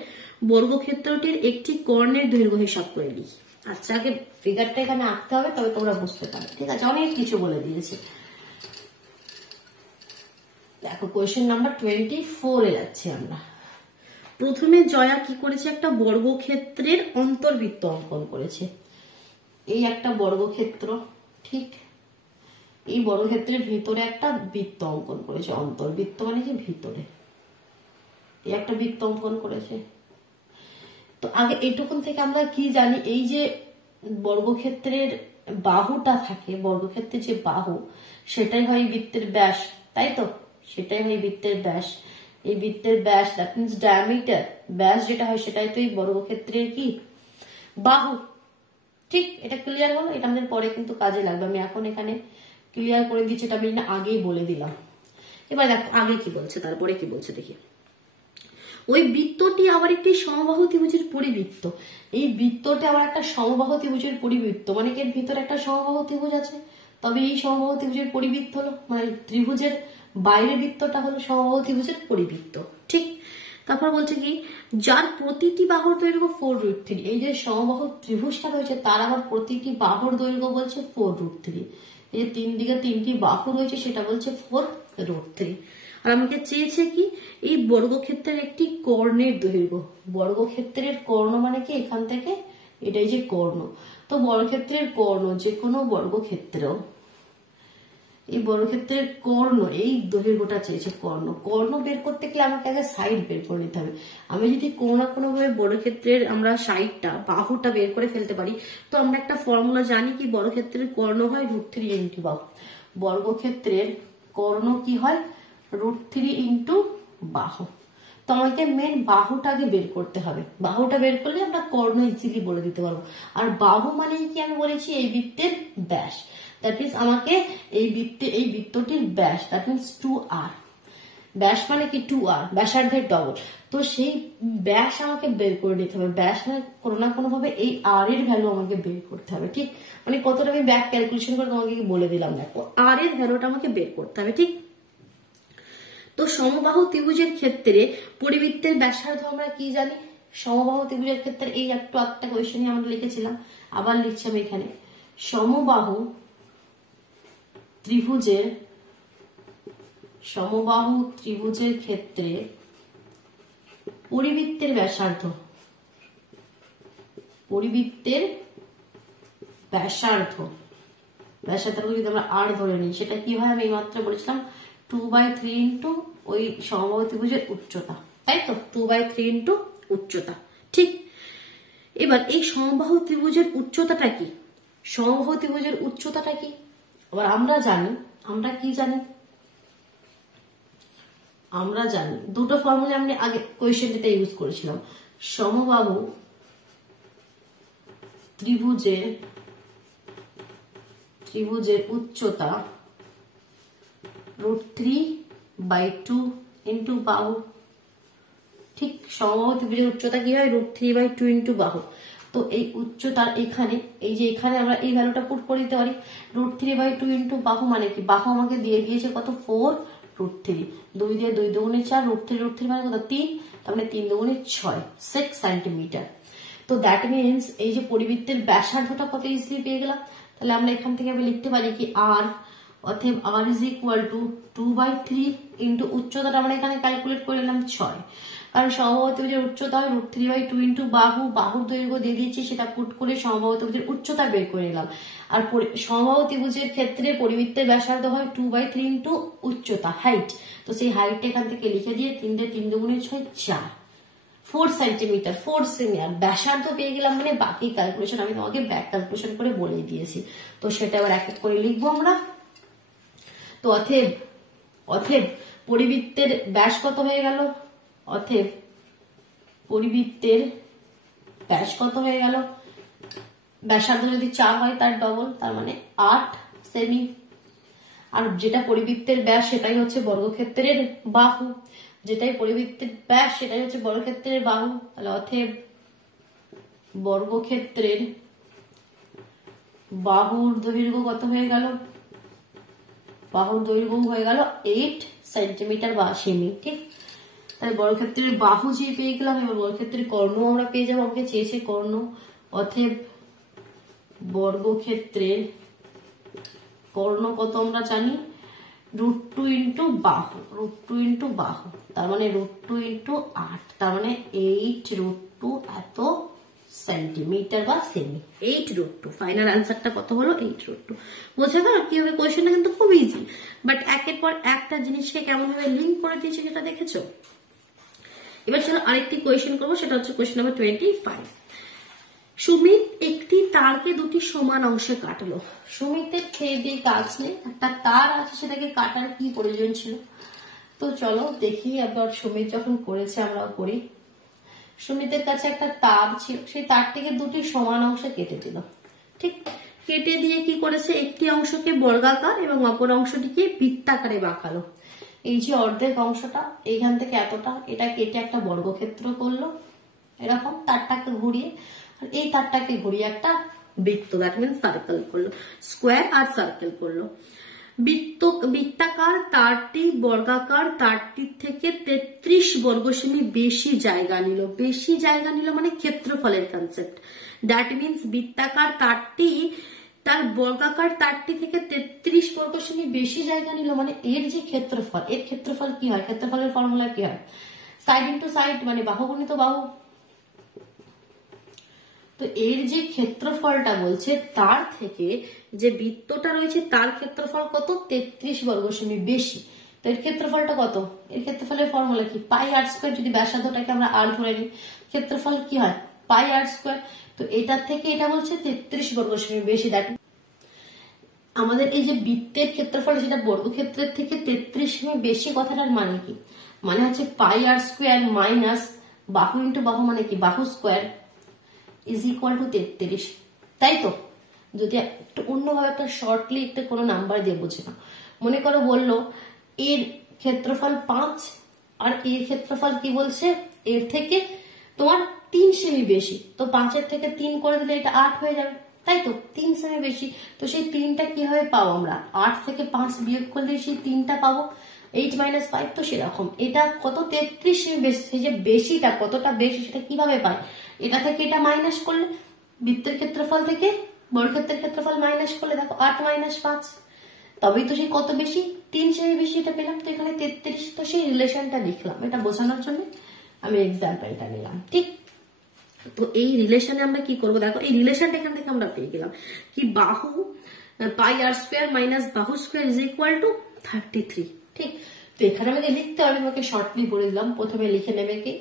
বর্গক্ষেত্রটির একটি কর্ণের দৈর্ঘ্য হিসাব করে নিই। আচ্ছা, আগে ফিগারটা এখানে আঁকতে হবে, তবে তোমরা বুঝতে পারবে। ঠিক আছে, অনেক কিছু বলে দিয়েছে। দেখো কোয়েশ্চেন নাম্বার 24 এ যাচ্ছি আমরা। প্রথমে জয়া কি করেছে? একটা বর্গক্ষেত্রের অন্তর্বৃত্ত অঙ্কন করেছে। এই একটা বর্গক্ষেত্র, ঠিক, এই বর্গক্ষেত্রের ভিতরে একটা বৃত্ত অঙ্কন করেছে। অন্তর্বৃত্ত মানে কি? ভিতরে এই একটা বৃত্ত অঙ্কন করেছে। তো আগে এইটুকুন থেকে আমরা কি জানি? এই যে বর্গক্ষেত্রের বাহুটা থাকে, বর্গক্ষেত্রের যে বাহু, সেটাই হয় বৃত্তের ব্যাস, তাই তো? সেটাই হয় বৃত্তের ব্যাস। এই বৃত্তের ব্যাস, দ্যাট মিনস ডায়ামিটার, ব্যাস যেটা হয় সেটাই তো এই বর্গক্ষেত্রের কি? বাহু। ঠিক, এটা ক্লিয়ার হলো? এটা আমাদের পরে কিন্তু কাজে লাগবে। আমি এখন এখানে ক্লিয়ার করে দিচ্ছি, এটা আমি আগেই বলে দিলাম। এবার দেখো আগে কি বলছে, তারপরে কি বলছে দেখি। ওই বৃত্তটি আবার একটি সমবাহু ত্রিভুজের পরিবৃত্ত। এই বৃত্তটি আবার একটা সমবাহু ত্রিভুজের পরিবৃত্ত, মানে এর ভিতরে একটা সমবাহু ত্রিভুজ আছে, তবে এই সমবাহু ত্রিভুজের পরিবৃত্ত হলো, মানে ত্রিভুজের বাইরের বৃত্তটা হলো সমবাহু ত্রিভুজের পরিবৃত্ত। ঠিক, তারপর বলছে কি? যার প্রতিটি বাহুর দৈর্ঘ্য 4√3। এই যে সমবাহু ত্রিভুজটা রয়েছে তার আবার প্রতিটি বাহুর দৈর্ঘ্য বলছে 4√3। এই যে তিন দিকে তিনটি বাহু রয়েছে সেটা বলছে 4√3। আর আমাকে চেয়েছে কি? এই বর্গক্ষেত্রের একটি কর্ণের দৈর্ঘ্য। বর্গক্ষেত্রের কর্ণ মানে কি? এখান থেকে এটাই যে কর্ণ। তো বর্গক্ষেত্রের কর্ণ, যে কোনো বর্গক্ষেত্র, এই বর্গক্ষেত্রের কর্ণ, এই দৈর্ঘ্যটা চেয়েছে। কর্ণ বের করতে গেলে আমাকে আগে সাইড বের করে নিতে হবে। আমি যদি কোনো না কোনো ভাবে বর্গক্ষেত্রের আমরা সাইডটা, বাহুটা বের করে ফেলতে পারি, তো আমরা একটা ফর্মুলা জানি কি? বর্গক্ষেত্রের কর্ণ হয় √3 ইন্টু বাহু। বর্গক্ষেত্রের কর্ণ কি হয়? √3 ইন্টু বাহু। তো আমাকে মেন বাহুটা আগে বের করতে হবে। বাহুটা বের করলে আমরা কর্ণ ইজিলি বলে দিতে পারবো। আর বাহু মানে কি? আমি বলেছি এই বৃত্তের ব্যাস। দ্যাট মিনস আমাকে এই বৃত্তটির ব্যাস, দ্যাট মিনস 2r। ব্যাস মানে কি? 2r, ব্যাসার্ধের ডবল। তো সেই ব্যাস আমাকে বের করে নিতে হবে। ব্যাস মানে কোনো না কোনো ভাবে এই r এর ভ্যালু আমাকে বের করতে হবে। ঠিক, মানে কতটা আমি ব্যাক ক্যালকুলেশন করে তোমাকে বলে দিলাম। দেখো r এর ভ্যালুটা আমাকে বের করতে হবে। ঠিক, তো সমবাহু ত্রিভুজের ক্ষেত্রে পরিবৃত্তের ব্যাসার্ধ আমরা কি জানি? সমবাহু ত্রিভুজের ক্ষেত্রে এই একটা কোয়েশ্চেনই আমরা লিখেছিলাম, আবার লিখছি আমি এখানে। সমবাহু ত্রিভুজের ক্ষেত্রে পরিবৃত্তের ব্যাসার্ধ যদি আমরা r ধরে নিই, সেটা কি হয়? আমি এইমাত্র বলেছিলাম 2/3 ইন্টু ওই সমবাহু ত্রিভুজের উচ্চতা, তাই তো? 2/3 ইন্টু উচ্চতা। ঠিক, এবার এই সমবাহু ত্রিভুজের উচ্চতাটা কি? সমবাহু ত্রিভুজের উচ্চতাটা কি? আবার আমরা জানি, আমরা কি জানি, আমরা জানি দুটো ফর্মুলা আমি আগে কোয়েশ্চেনটা ইউজ করেছিলাম। সমবাহু ত্রিভুজের উচ্চতা √3/2 ইন্টু বাহু। ঠিক, সমবাহু ত্রিভুজের উচ্চতা কি হয়? √3/2 ইন্টু বাহু। তো এই উচ্চতার এখানে, এই যে এখানে আমরা এই ভ্যালুটা পুট করে দিতে পারি। √3/2 ইন্টু বাহু মানে কি? বাহু আমাকে দিয়ে দিয়েছে কত? 4√3, 2 দিয়ে 2 দুগুণে 4, √3 মানে কত? 3, তার মানে 3 দুগুণে 6, 6 সেন্টিমিটার। তো দ্যাট মিনস এই যে পরিবৃত্তের ব্যাসার্ধটা কত ইজিলি পেয়ে গেলাম। তাহলে আমরা এখান থেকে আমি লিখতে পারি কি r, অতএব r is equal to 2/3 into উচ্চতাটা আমরা এখানে ক্যালকুলেট করে নিলাম 6, কারণ সমবাহু ত্রিভুজের উচ্চতা হয় √3/2 ইন্টু বাহু, বাহুর দৈর্ঘ্য দিয়ে দিয়েছি, সেটা পুট করে সমবাহু ত্রিভুজের উচ্চতা বের করে নিলাম। আর সমবাহু ত্রিভুজের ক্ষেত্রে পরিবৃত্তের ব্যাসার্ধ হয় 2/3 ইন্টু উচ্চতা, হাইট। তো সেই হাইটটা এখান থেকে লিখে দিয়ে 3 দিয়ে 3 দুগুণে 6, 4, 4 সেন্টিমিটার, 4 সেমি। আর ব্যাসার্ধ পেয়ে গেলাম মানে বাকি ক্যালকুলেশন আমি তোমাকে ব্যাক ক্যালকুলেশন করে বলে দিয়েছি। তো সেটা আবার এক এক করে লিখবো আমরা। তো অতএব পরিবৃত্তের ব্যাস কত হয়ে গেল? অতএব পরিবৃত্তের ব্যাস কত হয়ে গেল? ব্যাসার্ধ যদি 4 হয় তার ডবল, তার মানে 8 সেমি। আর যেটা পরিবৃত্তের ব্যাস সেটাই হচ্ছে বর্গক্ষেত্রের বাহু, যেটাই পরিবৃত্তের ব্যাস সেটাই হচ্ছে বর্গক্ষেত্রের বাহু। তাহলে অতএব বর্গক্ষেত্রের বাহুর দৈর্ঘ্য কত হয়ে গেল? বাহুর দৈর্ঘ্য হয়ে গেল 8 সেন্টিমিটার বা সেমি। ঠিক, তাই বর্গক্ষেত্রের বাহু যে পেয়ে গেলাম, এবার বর্গক্ষেত্রের কর্ণ আমরা পেয়ে যাবো, আমাকে চেয়েছে কর্ণ। অতএব বর্গক্ষেত্রের কর্ণ কত আমরা জানি? √2 ইন্টু বাহু, √2 ইন্টু বাহু, তার মানে √2 ইন্টু 8, তার মানে 8√2 এত সেন্টিমিটার বা সেমি। 8√2, ফাইনাল অ্যান্সারটা কত হলো? 8√2। বোঝা গেল কিভাবে? কোয়েশ্চেনটা কিন্তু খুব ইজি, বাট একের পর একটা জিনিসকে কেমন ভাবে লিঙ্ক করে দিয়েছে সেটা দেখেছো। এবার চলো আরেকটি কোয়েশ্চেন করবো, সেটা হচ্ছে কোয়েশ্চেন নাম্বার 25। সুমিত একটি তারকে দুটি সমান অংশে কাটলো। সুমিতের খেয়ে দিয়ে কাজ নেই, একটা তার আছে, সেটাকে কাটার কি প্রয়োজন ছিল? তো চলো দেখি। আবার সুমিত যখন করেছে আমরাও করি। সুমিতের কাছে একটা তার ছিল, সেই তারটিকে দুটি সমান অংশে কেটে দিল। ঠিক, কেটে দিয়ে কি করেছে? একটি অংশকে বর্গাকার এবং অপর অংশটিকে বৃত্তাকারে বাঁকালো। এই যে অর্ধেক অংশটা, এইখান থেকে এতটা, এটা কেটে একটা বর্গক্ষেত্র করলো এরকম, তারটাকে ঘুরিয়ে, আর এই তারটাকে ঘুরিয়ে একটা বৃত্ত, দ্যাট মিনস সার্কেল করলো, স্কোয়ার আর সার্কেল করলো। বৃত্তাকার তারটি বর্গাকার তারটির থেকে 33 বর্গ সেমি বেশি জায়গা নিল। বেশি জায়গা নিল মানে ক্ষেত্রফলের কনসেপ্ট। দ্যাট মিনস বৃত্তাকার তারটি তার বর্গাকার তারটি থেকে 33 বর্গ সেমি বেশি জায়গা নিল, মানে এর যে ক্ষেত্রফল, এর ক্ষেত্রফল কি হয়? ক্ষেত্রফলের ফর্মুলা কি হয়? সাইড ইন্টু সাইড, মানে বাহু গুণিত বাহু। তো এর যে ক্ষেত্রফলটা বলছে, তার থেকে যে বৃত্তটা রয়েছে তার ক্ষেত্রফল কত? 33 বর্গ সেমি বেশি। তো এর ক্ষেত্রফলটা কত? এর ক্ষেত্রফলের ফর্মুলা কি? πr²। যদি ব্যাসার্ধটাকে আমরা আর ধরে নিই, ক্ষেত্রফল কি হয়? πr²। তো এটার থেকে এটা বলছে 33 বর্গ সেমি বেশি। দেখ আমাদের এই যে বৃত্তের ক্ষেত্রফল, সেটা বর্গক্ষেত্রের থেকে 33 সেমি বেশি, কথাটার মানে কি? মানে হচ্ছে πr² মাইনাস বাহু ইন্টু বাহু, মানে কি? বাহু স্কোয়ার ইজ ইকুয়াল টু 33, তাই তো? যদি একটু অন্যভাবে একটা শর্টলি একটা কোনো নাম্বার দিয়ে বুঝে না, মনে করো বললো এর ক্ষেত্রফল 5 আর এর ক্ষেত্রফল কি বলছে? এর থেকে তোমার 3 সেমি বেশি। তো 5-এর থেকে 3 করে দিলে এটা 8 হয়ে যাবে, তাই তো? 3 সেমি বেশি। তো সেই 3টা কিভাবে পাবো আমরা? 8 থেকে 5 বিয়োগ করলে সেই 3টা পাবো, 8 - 5। তো সেরকম এটা কত? 33 সেমি বেশি। সেই যে বেশিটা কতটা বেশি সেটা কিভাবে পায়? এটা থেকে এটা মাইনাস করলে, বৃত্তের ক্ষেত্রফল থেকে বর্গক্ষেত্রের ক্ষেত্রফল মাইনাস করলে, দেখো 8 - 5, তবেই তো সেই কত বেশি? 3 সেমি বেশি এটা পেলাম। তো এখানে 33। তো সেই রিলেশনটা লিখলাম, এটা বোঝানোর জন্য আমি এক্সাম্পলটা নিলাম। ঠিক, তো এই রিলেশনে আমরা কি করবো? দেখো এই রিলেশনটা এখান থেকে আমরা পেয়ে গেলাম কি? বাহু πr² মাইনাস বাহু স্কোয়ার ইজ ইকুয়াল টু 33। ঠিক, তো এখানে আমাকে লিখতে হবে, আমাকে শর্টলি বলে দিলাম। প্রথমে লিখে নেবে কি?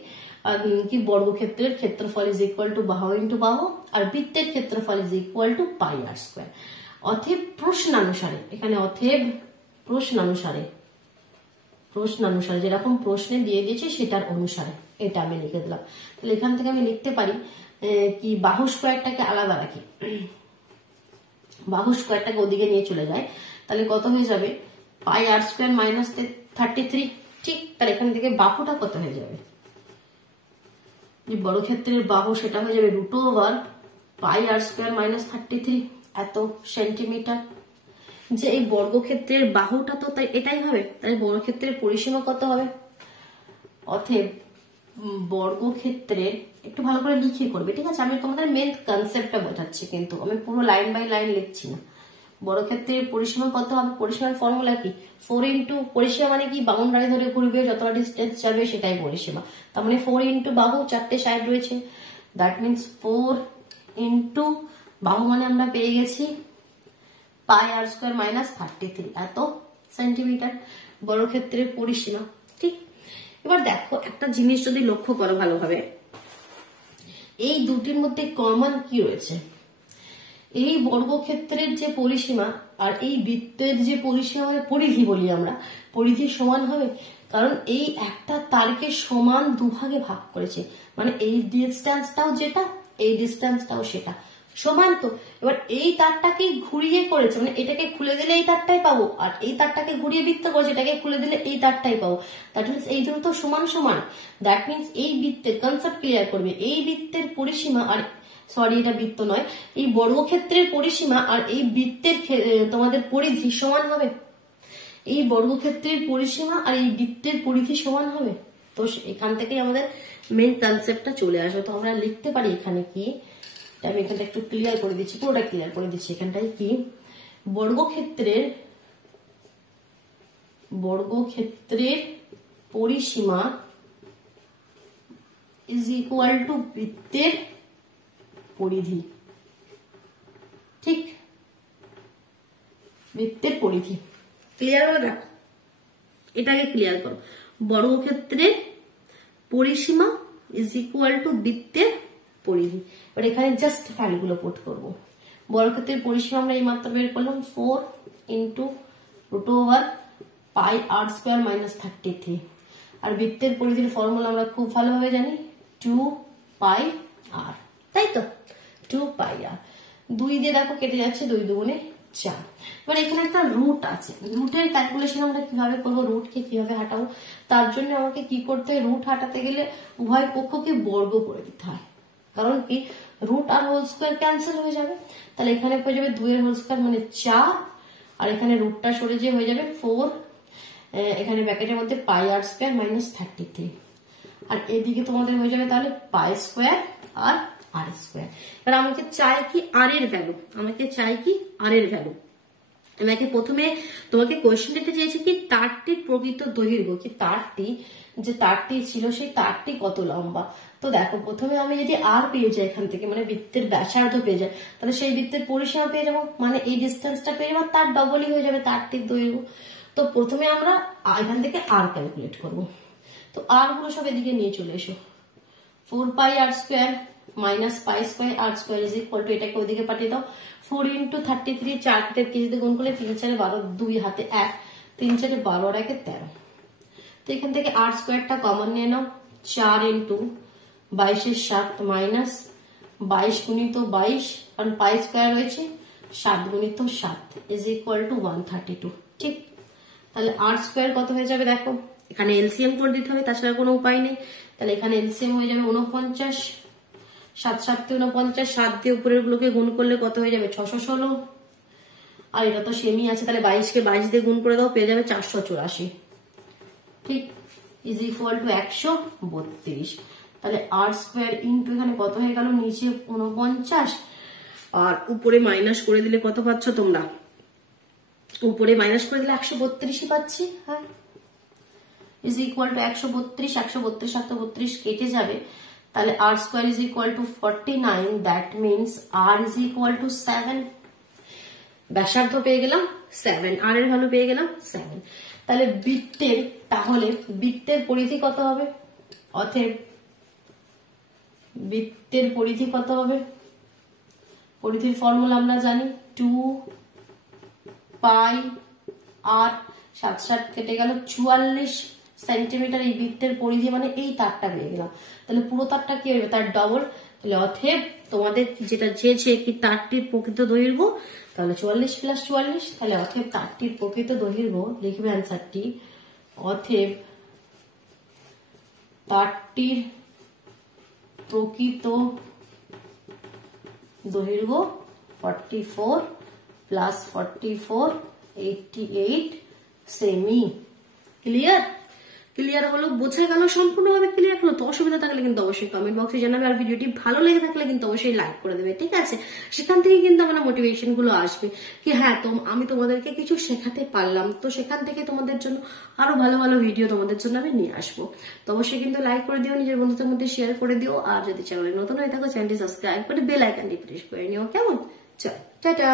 কি বর্গক্ষেত্রের ক্ষেত্রফল ইজ ইকুয়াল টু বাহু ইন্টু বাহু, আর বৃত্তের ক্ষেত্রফল is equal to pi r square. অতএব প্রশ্নানুসারে, এখানে অতএব প্রশ্নানুসারে যেরকম প্রশ্নে দিয়ে দিয়েছে সেটার অনুসারে এটা আমি লিখে দিলাম। তাহলে এখান থেকে আমি লিখতে পারি কি বাহু স্কোয়ারটাকে আলাদা রাখি, বাহু স্কোয়ারটাকে ওদিকে নিয়ে চলে যায়, তাহলে কত হয়ে যাবে পাই আর স্কোয়ার মাইনাস 33। ঠিক, তাহলে এখান থেকে বাহুটা কত হয়ে যাবে, যে বর্গক্ষেত্রের বাহু সেটা হয়ে যাবে রুট ওভার পাই আর স্কোয়ার মাইনাস 33 এত সেন্টিমিটার। যে এই বর্গক্ষেত্রের বাহুটা তো তাই এটাই হবে, তাহলে বর্গক্ষেত্রের পরিসীমা কত হবে, অতএব বর্গক্ষেত্রের, একটু ভালো করে লিখে করবে, ঠিক আছে, আমি তোমাদের মেন কনসেপ্টটা বোঝাচ্ছি, কিন্তু আমি পুরো লাইন বাই লাইন লিখছি না। বর্গক্ষেত্রের পরিসীমা কত হবে, পরিসীমার ফর্মুলা কি 4 ইন্টু, পরিসীমা মানে কি বাউন্ডারি ধরে ঘুরবে, যতটা ডিস্টেন্স যাবে সেটাই পরিসীমা, তার মানে 4 ইন্টু বাহু, 4টে সাইড রয়েছে, দ্যাট মিনস 4 ইন্টু বাহু মানে আমরা পেয়ে গেছি পাই আর স্কোয়ার মাইনাস 33 এত সেন্টিমিটার বর্গক্ষেত্রের পরিসীমা। ঠিক, এবার দেখো একটা জিনিস যদি লক্ষ্য করো ভালোভাবে, এই দুটির মধ্যে কমন কি রয়েছে, এই বর্গক্ষেত্রের যে পরিসীমা আর এই বৃত্তের যে পরিসীমা, পরিধি বলি আমরা, পরিধি সমান হবে, কারণ এই একটা তারকে সমান দুভাগে ভাগ করেছে, মানে এই ডিস্টেন্সটাও যেটা, এই ডিস্টেন্সটাও সেটা সমান। তো এবার এই তারটাকে ঘুরিয়ে করেছে, মানে এটাকে খুলে দিলে এই তারটাই পাবো, আর এই তারটাকে ঘুরিয়ে বৃত্ত করেছে, এটাকে খুলে দিলে এই তারটাই পাবো, দ্যাট মিনস এই দুটো তো সমান সমান। দ্যাট মিনস এই বৃত্তের কনসেপ্ট ক্লিয়ার করবে, এই বৃত্তের পরিসীমা আর, সরি এটা বৃত্ত নয়, এই বর্গক্ষেত্রের পরিসীমা আর এই বৃত্তের তোমাদের পরিধি সমান হবে, এই বর্গক্ষেত্রের পরিসীমা আর এই বৃত্তের পরিধি সমান হবে। তো এখান থেকেই আমাদের মেন কনসেপ্টটা চলে আসবে। তো আমরা লিখতে পারি এখানে কি, আমি এখানটা একটু ক্লিয়ার করে দিচ্ছি, পুরোটা ক্লিয়ার করে দিচ্ছি, এখানটায় কি বর্গক্ষেত্রের পরিসীমা ইজ ইকুয়াল টু বৃত্তের পরিধি। ঠিক, বৃত্তের পরিধি ক্লিয়ার হলো না, এটাকে ক্লিয়ার করো, বর্গক্ষেত্রের পরিসীমা ইজ ইকুয়াল টু বৃত্তের পরিধি। এবার এখানে জাস্ট ভ্যালুগুলো পুট করব। বর্গক্ষেত্রের পরিসীমা আমরা এই মাত্রা বের করলাম 4 ইন্টু রুট ওভার পাই আর স্কোয়ার মাইনাস 33, আর বৃত্তের পরিধির ফর্মুলা আমরা খুব ভালোভাবে জানি 2 পাই আর, তাই তো 2 পাই আর, 2 দিয়ে দেখো কেটে যাচ্ছে, 2 দুগুণে 4। এবার এখানে একটা রুট আছে, রুটের ক্যালকুলেশন আমরা কিভাবে করবো, রুটকে কিভাবে হাঁটাবো, তার জন্য আমাকে কি করতে হয়, রুট হাঁটাতে গেলে উভয় পক্ষকে বর্গ করে দিতে হয়, কারণ কি রুট আর হোল স্কোয়ার ক্যান্সেল হয়ে যাবে, তাহলে এখানে হয়ে যাবে 2 এর হোল স্কোয়ার মানে 4, আর এখানে রুটটা সরে যে হয়ে যাবে 4, এখানে ব্র্যাকেটের মধ্যে পাই আর স্কোয়ার মাইনাস 33, আর এদিকে তোমাদের হয়ে যাবে তাহলে পাই স্কোয়ার আর আর স্কোয়ার। এবার আমাকে চাই কি আর এর ভ্যালু, আমাকে প্রথমে তোমাকে কোয়েশ্চেনটা চেয়েছে কি তারটির প্রকৃত দৈর্ঘ্য, কি তারটি ছিল সেই তারটি কত লম্বা। তো দেখো প্রথমে আমি যদি আর পেয়ে যাই এখান থেকে, মানে বৃত্তের ব্যাসার্ধ পেয়ে যাই, তাহলে সেই বৃত্তের পরিসীমা পেয়ে যাবো, মানে এই ডিস্টেন্সটা পেয়ে যাবো, তার ডবলই হয়ে যাবে তারটির দৈর্ঘ্য। তো প্রথমে আমরা এখান থেকে আর ক্যালকুলেট করবো। তো আর গুলো সব এদিকে নিয়ে চলে এসো, 4 pi r square minus pi square r square is equal to, এটাকে ওইদিকে পাঠিয়ে দাও, 4 ইন্টু 33, 4 কে 30 দিয়ে গুণ করলে 3 4 12, 2 হাতে 1, 3 4 12 আর 1 13। তো এখান থেকে আর স্কোয়ারটা কমন নিয়ে নাও, 4 ইন্টু 22 এর 7 মাইনাস 22 গুণিত 22, কারণ পাই স্কোয়ার রয়েছে, 7 গুণিত 7 ইজ ইকুয়াল টু 132। ঠিক, তাহলে আর স্কোয়ার কত হয়ে যাবে দেখো, এখানে এলসিএম করে দিতে হবে, তাছাড়া কোনো উপায় নেই, তাহলে এখানে এলসিএম হয়ে যাবে 49, 7 7 49, 7 দিয়ে উপরের গুলোকে গুণ করলে কত হয়ে যাবে 616, আর এটা তো সেমই আছে, তাহলে 22 কে 22 দিয়ে গুণ করে দাও, পেয়ে যাবে 484। ঠিক, ইজ ইকুয়াল টু 132। তাহলে আর স্কোয়ার ইন্টু এখানে কত হয়ে গেল, নিচে 49 আর উপরে মাইনাস করে দিলে কত পাচ্ছ তোমরা, উপরে মাইনাস করে দিলে 132 পাচ্ছি। হ্যাঁ, ইজ ইকুয়াল টু 132, 132 132 কেটে যাবে, তাহলে r square is equal to 49, that means r is equal to 7। ব্যাসার্ধ পেয়ে গেলাম 7, আর এর ভ্যালু পেয়ে গেলাম 7। তাহলে বৃত্তের পরিধি কত হবে, অতএব বৃত্তের পরিধি কত হবে? পরিধির ফর্মুলা আমরা জানি 2 পাই আর 7 কেটে গেল 44 সেন্টিমিটার। এই বৃত্তের পরিধি মানে এই তারটা পেয়ে গেলাম। তাহলে পুরো তারটা কি হবে? তার ডবল। তাহলে অতএব তোমাদের যেটা চেয়েছে কি তারটির প্রকৃত দৈর্ঘ্য, তাহলে 44 প্লাস 44। তাহলে অতএব তারটির প্রকৃত দৈর্ঘ্য লিখবে অ্যান্সারটি। অতএব তারটির প্রকৃত দৈর্ঘ্য 44 প্লাস 44 88 সেমি। ক্লিয়ার? ক্লিয়ার হলো? বোঝা গেল? সম্পূর্ণভাবে ক্লিয়ার হলো? তো অসুবিধা থাকলে কিন্তু অবশ্যই কমেন্ট বক্সে জানাবে, আর ভিডিওটি ভালো লেগে থাকলে কিন্তু অবশ্যই লাইক করে দেবে, ঠিক আছে? সেখান থেকে কিন্তু আমার মোটিভেশন গুলো আসবে কি হ্যাঁ আমি তোমাদেরকে কিছু শেখাতে পারলাম, তো সেখান থেকে তোমাদের জন্য আরো ভালো ভালো ভিডিও তোমাদের জন্য আমি নিয়ে আসবো। তো অবশ্যই কিন্তু লাইক করে দিও, নিজের বন্ধুদের মধ্যে শেয়ার করে দিও, আর যদি চ্যানেলে নতুন হয়ে থাকো চ্যানেলটি সাবস্ক্রাইব করে বেল আইকনটি প্রেস করে নিও। কেমন? চল টাটা।